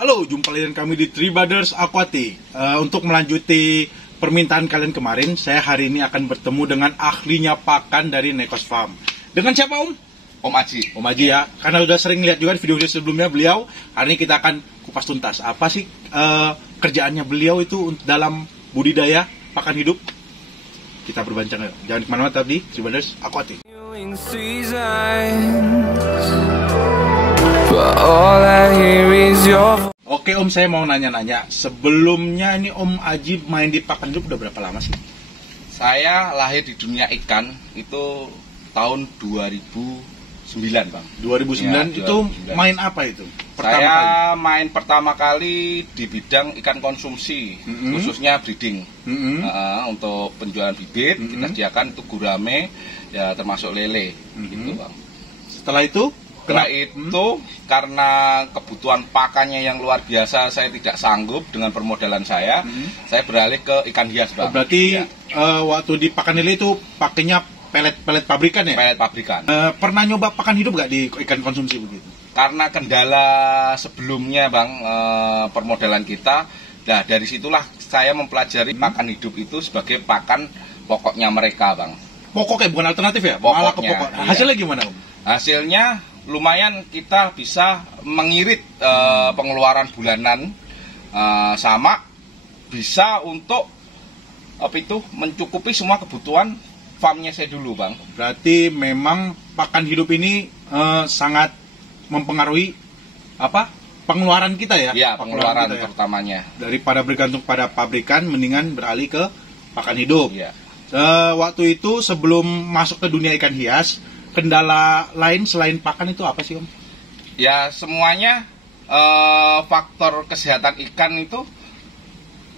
Halo, jumpa lagi dengan kami di Three Brothers Aquatic. Untuk melanjuti permintaan kalian kemarin, saya hari ini akan bertemu dengan ahlinya pakan dari Nekos Farm. Dengan siapa, Om? Om Aji. Om Aji ya, karena udah sering lihat juga video sebelumnya beliau. Hari ini kita akan kupas tuntas. Apa sih kerjaannya beliau itu dalam budidaya pakan hidup? Kita berbincang yuk. Jangan kemana-mana tadi, Three Brothers Aquatic. Oke Om, saya mau nanya-nanya. Sebelumnya ini Om Aji main di pakan hidup udah berapa lama sih? Saya lahir di dunia ikan itu tahun 2009, Bang. 2009 Ya, itu 2009. main apa itu? Saya main pertama kali di bidang ikan konsumsi, khususnya breeding. Untuk penjualan bibit, kita sediakan itu gurame, ya termasuk lele, gitu Bang. Setelah itu? Karena kebutuhan pakannya yang luar biasa, saya tidak sanggup dengan permodalan saya beralih ke ikan hias, Bang. Berarti Ya. Waktu di pakan lele itu pakainya pelet pabrikan ya? Pelet pabrikan. Pernah nyoba pakan hidup nggak di ikan konsumsi begitu? Karena kendala sebelumnya, Bang, permodalan kita, nah dari situlah saya mempelajari pakan hidup itu sebagai pakan pokoknya mereka, Bang. Pokoknya bukan alternatif ya? Pokoknya, Malah ke pokok. iya. Hasilnya gimana Om? Hasilnya lumayan, kita bisa mengirit pengeluaran bulanan, sama bisa untuk mencukupi semua kebutuhan farmnya saya dulu, Bang. Berarti memang pakan hidup ini sangat mempengaruhi pengeluaran kita ya? Ya, pengeluaran kita ya? terutamanya. Daripada bergantung pada pabrikan, mendingan beralih ke pakan hidup. Ya. Waktu itu sebelum masuk ke dunia ikan hias, kendala lain selain pakan itu apa sih Om? Ya semuanya, faktor kesehatan ikan itu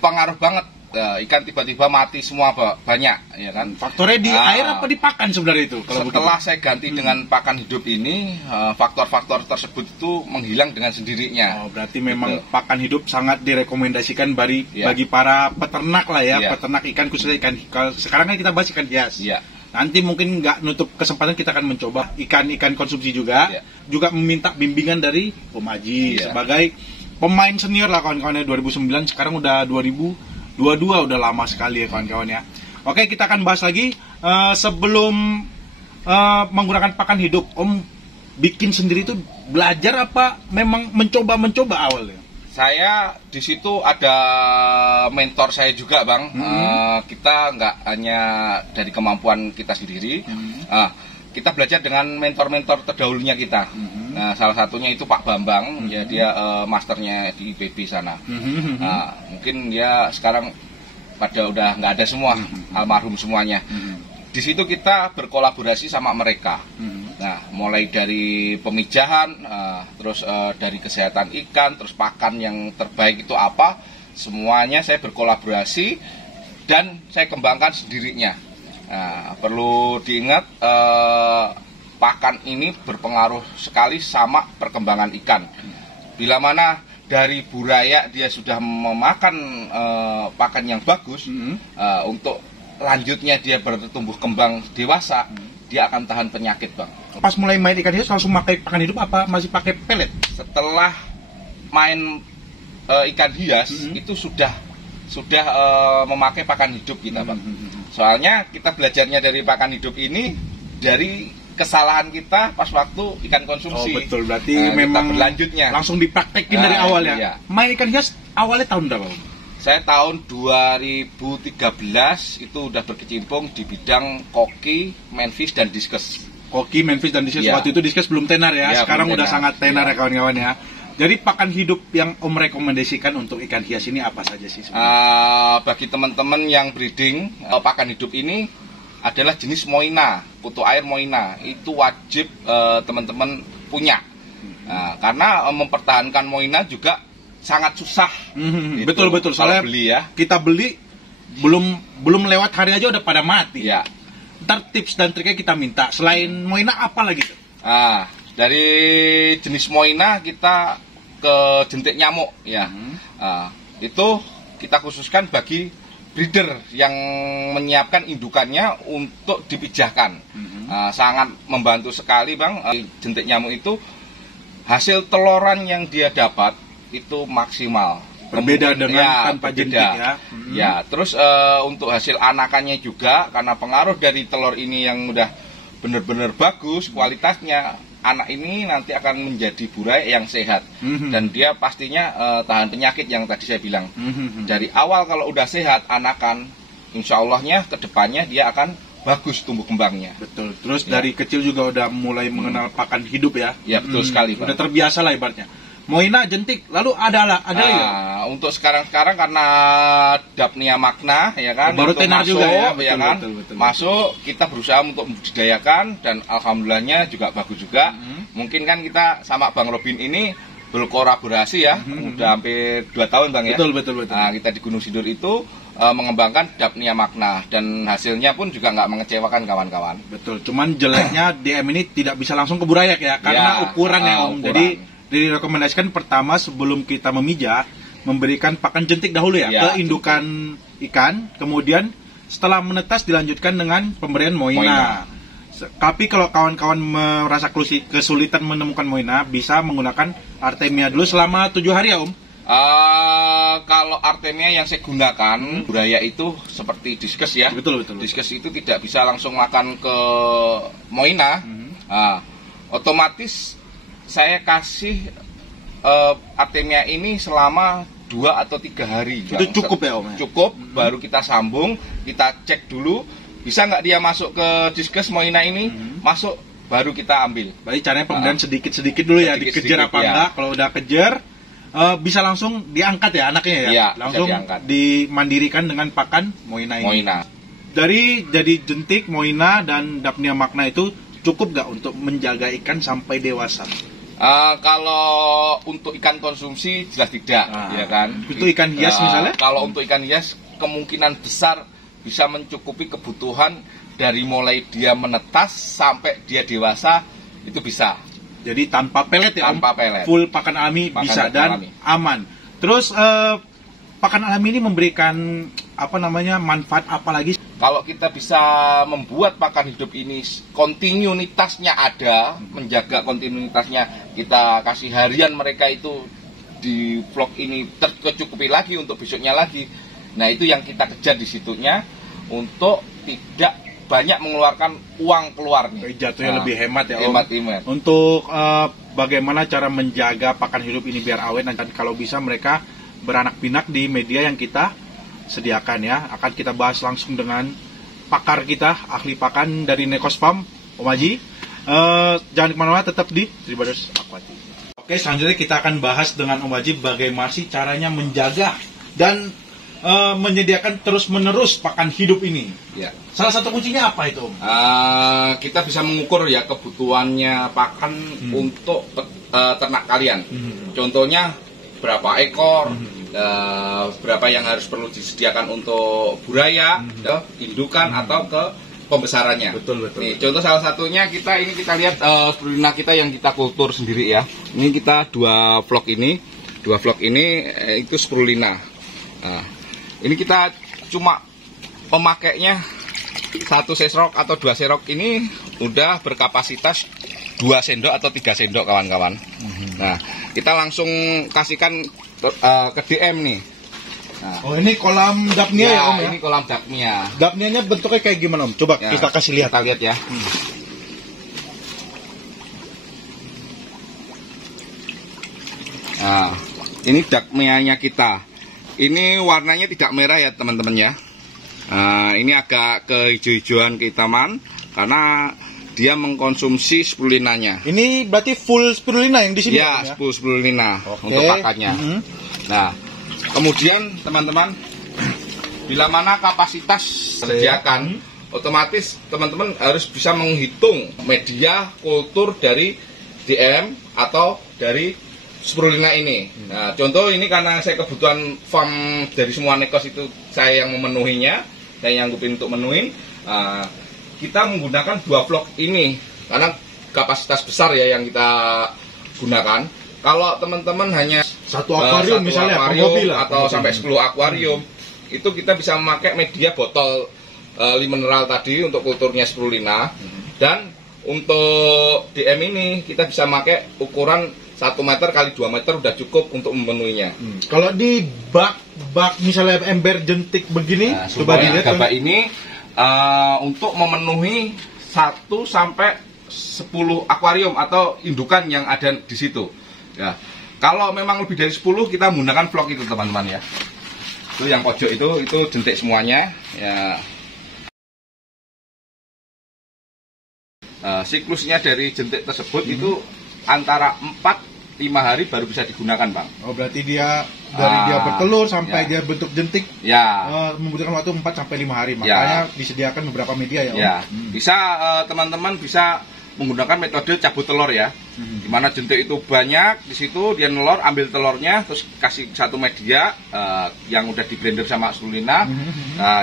pengaruh banget. Ikan tiba-tiba mati semua banyak, ya kan? Faktornya di air apa di pakan sebenarnya itu? Kalau setelah begitu? saya ganti dengan pakan hidup ini, faktor-faktor tersebut itu menghilang dengan sendirinya. Oh, berarti memang Gitu. pakan hidup sangat direkomendasikan bagi Ya. para peternak lah ya, Ya. peternak ikan khususnya ikan. Sekarang kan kita bahas ikan hias. Ya. Nanti mungkin nggak nutup kesempatan kita akan mencoba ikan konsumsi juga, Ya. juga meminta bimbingan dari Om Aji Ya. sebagai pemain senior lah kawan-kawannya. 2009 sekarang udah 2022, udah lama sekali ya kawan-kawan ya. Oke, kita akan bahas lagi sebelum menggunakan pakan hidup. Om bikin sendiri itu belajar apa memang mencoba awalnya? Saya di situ ada mentor saya juga, Bang. Kita nggak hanya dari kemampuan kita sendiri. Kita belajar dengan mentor-mentor terdahulunya kita. Nah, salah satunya itu Pak Bambang, ya dia masternya di IPB sana. Nah, mungkin dia sekarang pada udah nggak ada semua, almarhum semuanya. Di situ kita berkolaborasi sama mereka. Nah, mulai dari pemijahan, terus dari kesehatan ikan, terus pakan yang terbaik itu apa, semuanya saya berkolaborasi dan saya kembangkan sendirinya. Nah, perlu diingat, pakan ini berpengaruh sekali sama perkembangan ikan. Bila mana dari buraya dia sudah memakan pakan yang bagus, untuk lanjutnya dia bertumbuh kembang dewasa, dia akan tahan penyakit, Bang. Pas mulai main ikan hias langsung pakai pakan hidup apa masih pakai pelet? Setelah main ikan hias itu sudah memakai pakan hidup kita, Bang. Soalnya kita belajarnya dari pakan hidup ini dari kesalahan kita pas waktu ikan konsumsi. Oh betul, berarti memang berlanjutnya langsung dipraktekin dari awal ya. iya. Main ikan hias awalnya tahun berapa? Saya tahun 2013 itu udah berkecimpung di bidang koki, manfish, dan diskus. Koki, manfish, dan diskus. Ya. Waktu itu diskus belum tenar ya, Ya, sekarang belum udah tenar. sangat tenar Ya. ya kawan-kawan ya. Jadi pakan hidup yang Om rekomendasikan untuk ikan hias ini apa saja sih sebenarnya? Bagi teman-teman yang breeding, pakan hidup ini adalah jenis moina, putu air moina. Itu wajib teman-teman punya. Karena mempertahankan moina juga sangat susah. Gitu. Betul, soalnya beli ya. kita beli belum lewat hari aja udah pada mati. Ya. Ntar tips dan triknya kita minta. Selain moina apa lagi tuh? Dari jenis moina kita ke jentik nyamuk ya. Itu kita khususkan bagi breeder yang menyiapkan indukannya untuk dipijahkan. Sangat membantu sekali, Bang. Jentik nyamuk itu hasil teloran yang dia dapat itu maksimal. Berbeda dengan ya, tanpa berbeda. jentik ya. Ya, terus untuk hasil anakannya juga karena pengaruh dari telur ini yang udah benar-benar bagus kualitasnya, anak ini nanti akan menjadi burai yang sehat dan dia pastinya tahan penyakit yang tadi saya bilang. Dari awal kalau udah sehat anakan, insya Allahnya kedepannya dia akan bagus tumbuh kembangnya. Betul. Terus dari kecil juga udah mulai mengenal pakan hidup ya. Ya betul sekali, Pak. Udah terbiasa lah ibaratnya. Moina, jentik, lalu ada ya? Untuk sekarang karena Daphnia magna ya kan, baru untuk tenar masuk, juga ya, ya kan, betul. Masuk kita berusaha untuk membudidayakan dan alhamdulillahnya juga bagus juga. Mungkin kan kita sama Bang Robin ini berkolaborasi ya, udah hampir 2 tahun Bang ya. Betul. Nah, kita di Gunung Sindur itu mengembangkan Daphnia magna dan hasilnya pun juga nggak mengecewakan kawan-kawan. Betul. Cuman jeleknya DM ini tidak bisa langsung ke burayak ya, karena ukuran ya Om. Ukuran. Jadi direkomendasikan pertama sebelum kita memijah memberikan pakan jentik dahulu ya ke indukan ikan, kemudian setelah menetas dilanjutkan dengan pemberian moina. Tapi kalau kawan-kawan merasa kesulitan menemukan moina, bisa menggunakan Artemia dulu selama 7 hari ya Om. Kalau Artemia yang saya gunakan buraya itu seperti diskus ya. Betul. Diskus itu tidak bisa langsung makan ke moina. Otomatis saya kasih Artemia ini selama 2 atau 3 hari. Itu cukup ya Om? Cukup, baru kita sambung, kita cek dulu, bisa nggak dia masuk ke diskus moina ini, masuk, baru kita ambil. Berarti caranya pemberian sedikit-sedikit dulu ya, dikejar apa enggak, kalau udah kejar, bisa langsung diangkat ya anaknya ya? Iya, langsung dimandirikan dengan pakan moina ini. Dari jadi jentik, moina, dan Daphnia magna itu cukup nggak untuk menjaga ikan sampai dewasa? Kalau untuk ikan konsumsi jelas tidak, ya kan. Itu ikan hias misalnya? Kalau untuk ikan hias kemungkinan besar bisa mencukupi kebutuhan dari mulai dia menetas sampai dia dewasa, itu bisa. Jadi tanpa pelet ya? Tanpa pelet. Full pakan alami bisa dan aman. Terus pakan alami ini memberikan manfaat apa lagi? Kalau kita bisa membuat pakan hidup ini kontinuitasnya ada, menjaga kontinuitasnya, kita kasih harian mereka itu di vlog ini tercukupi lagi untuk besoknya lagi. Nah itu yang kita kejar di situnya untuk tidak banyak mengeluarkan uang keluarnya. Jatuhnya lebih hemat ya Om. Hemat. Untuk bagaimana cara menjaga pakan hidup ini biar awet, dan kalau bisa mereka beranak pinak di media yang kita sediakan ya. Akan kita bahas langsung dengan pakar kita, ahli pakan dari Nekos Farm, Om Haji. Jangan kemana-mana, tetap di Tribaders Aquatic. Oke, selanjutnya kita akan bahas dengan Om Haji bagaimana sih caranya menjaga dan menyediakan terus-menerus pakan hidup ini. Ya. Salah satu kuncinya apa itu Om? Kita bisa mengukur ya kebutuhannya pakan untuk ternak kalian. Contohnya berapa ekor, berapa yang harus perlu disediakan untuk buraya, indukan atau ke pembesarannya. Betul. Nih, contoh salah satunya kita lihat spirulina kita yang kita kultur sendiri ya. Ini kita dua vlog ini itu spirulina. Nah, ini kita cuma pemakainya 1 sendok atau 2 sendok ini udah berkapasitas 2 sendok atau 3 sendok kawan-kawan. Nah, kita langsung kasihkan ke DM nih. Nah, ini kolam Daphnia ya Om ya? Ini kolam Daphnia. Daphnianya bentuknya kayak gimana Om? Coba ya, kita kasih lihat. Kita lihat ya. Nah, ini Daphnianya kita. Ini warnanya tidak merah ya teman-teman ya. Nah, ini agak kehijau-hijauan kehitaman karena dia mengkonsumsi spirulinanya. Ini berarti full spirulina yang di sini ya? Full spirulina untuk pakannya. Nah, kemudian teman-teman, bila mana kapasitas disediakan, otomatis teman-teman harus bisa menghitung media kultur dari DM atau dari spirulina ini. Nah, contoh ini karena saya kebutuhan farm dari semua Nekos itu saya yang memenuhinya, saya yang nganggupin untuk menuhin. Kita menggunakan 2 vlog ini karena kapasitas besar ya yang kita gunakan. Kalau teman-teman hanya 1 akuarium misalnya atau sampai 10 akuarium, itu kita bisa memakai media botol mineral tadi untuk kulturnya spirulina. Dan untuk DM ini kita bisa pakai ukuran 1 meter kali 2 meter udah cukup untuk memenuhinya. Kalau di bak misalnya ember jentik begini, coba dilihat Gabak ini untuk memenuhi 1 sampai 10 akuarium atau indukan yang ada di situ. Ya. Kalau memang lebih dari 10 kita menggunakan vlog itu teman-teman ya. Itu yang pojok itu jentik semuanya ya. Siklusnya dari jentik tersebut itu antara 4-5 hari baru bisa digunakan, Bang. Oh, berarti dia dari dia bertelur sampai dia bentuk jentik membutuhkan waktu 4-5 hari. Makanya disediakan beberapa media ya, Om. Ya. Bisa teman-teman bisa menggunakan metode cabut telur ya. Dimana jentik itu banyak, di situ dia nelor, ambil telurnya, terus kasih satu media yang udah di blender sama spirulina,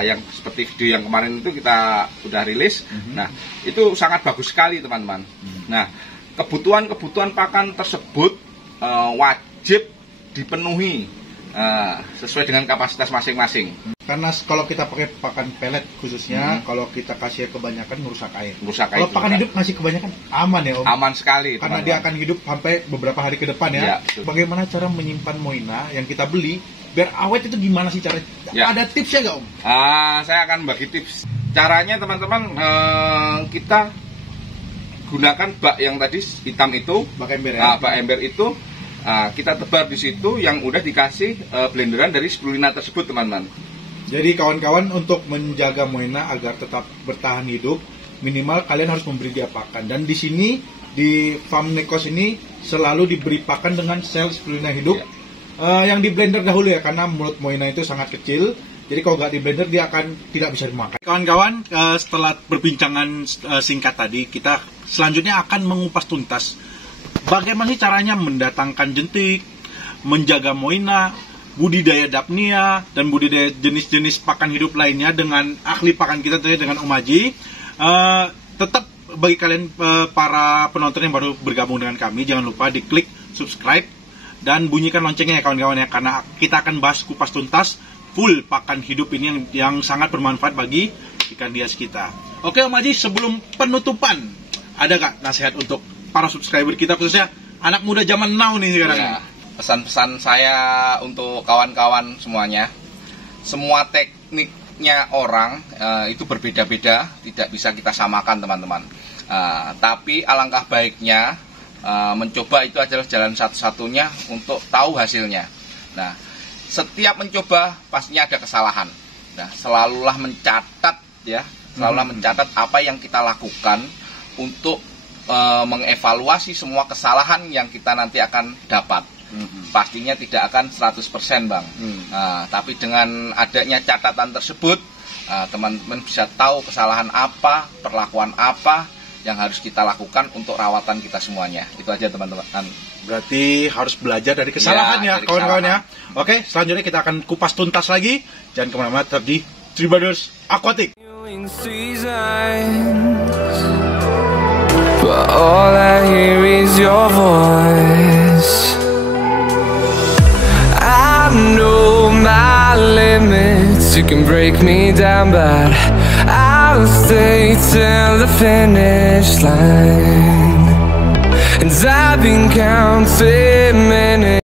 yang seperti video yang kemarin itu kita udah rilis. Nah, itu sangat bagus sekali teman-teman. Nah, kebutuhan pakan tersebut wajib dipenuhi sesuai dengan kapasitas masing-masing. Karena kalau kita pakai pakan pelet khususnya, kalau kita kasih kebanyakan merusak air. Kalau pakan hidup ngasih kebanyakan aman ya, Om? Aman sekali. Karena dia akan hidup sampai beberapa hari ke depan ya. Bagaimana cara menyimpan Moina yang kita beli biar awet itu gimana sih caranya? Ada tipsnya nggak, Om? Saya akan bagi tips. Caranya teman-teman, kita gunakan bak yang tadi hitam itu, bak ember ya. Bak ember itu kita tebar di situ yang udah dikasih blenderan dari spirulina tersebut, teman-teman. Jadi kawan-kawan, untuk menjaga Moina agar tetap bertahan hidup, minimal kalian harus memberi dia pakan. Dan di sini di farm Nekos ini selalu diberi pakan dengan sel spirulina hidup yang di blender dahulu ya, karena mulut Moina itu sangat kecil. Jadi kalau nggak di blender dia akan tidak bisa dimakan. Kawan-kawan, setelah perbincangan singkat tadi, kita selanjutnya akan mengupas tuntas bagaimana sih caranya mendatangkan jentik, menjaga Moina, budidaya Daphnia, dan budidaya jenis-jenis pakan hidup lainnya dengan ahli pakan kita tadi, dengan Om Haji. Tetap bagi kalian para penonton yang baru bergabung dengan kami, jangan lupa diklik subscribe dan bunyikan loncengnya ya kawan-kawan ya, karena kita akan bahas kupas tuntas full pakan hidup ini yang sangat bermanfaat bagi ikan hias kita. Oke Om Haji, sebelum penutupan, ada gak nasihat untuk para subscriber kita, khususnya anak muda zaman now nih sekarang? Pesan-pesan saya untuk kawan-kawan semuanya, semua tekniknya orang itu berbeda-beda, tidak bisa kita samakan teman-teman. Tapi alangkah baiknya mencoba itu adalah jalan satu-satunya untuk tahu hasilnya. Nah, setiap mencoba pastinya ada kesalahan. Nah, selalulah mencatat ya, selalulah mencatat apa yang kita lakukan untuk mengevaluasi semua kesalahan yang kita nanti akan dapat. Pastinya tidak akan 100% Bang. Tapi dengan adanya catatan tersebut, teman-teman bisa tahu kesalahan apa, perlakuan apa yang harus kita lakukan untuk rawatan kita semuanya. Itu aja teman-teman. Berarti harus belajar dari kesalahan ya kawan-kawan ya. Oke, selanjutnya kita akan kupas tuntas lagi. Jangan kemana-mana, tetap di Three Brothers Aquatic. But all I hear is your voice. I know my limits, you can break me down, but I'll stay till the finish line. And I've been counting minutes.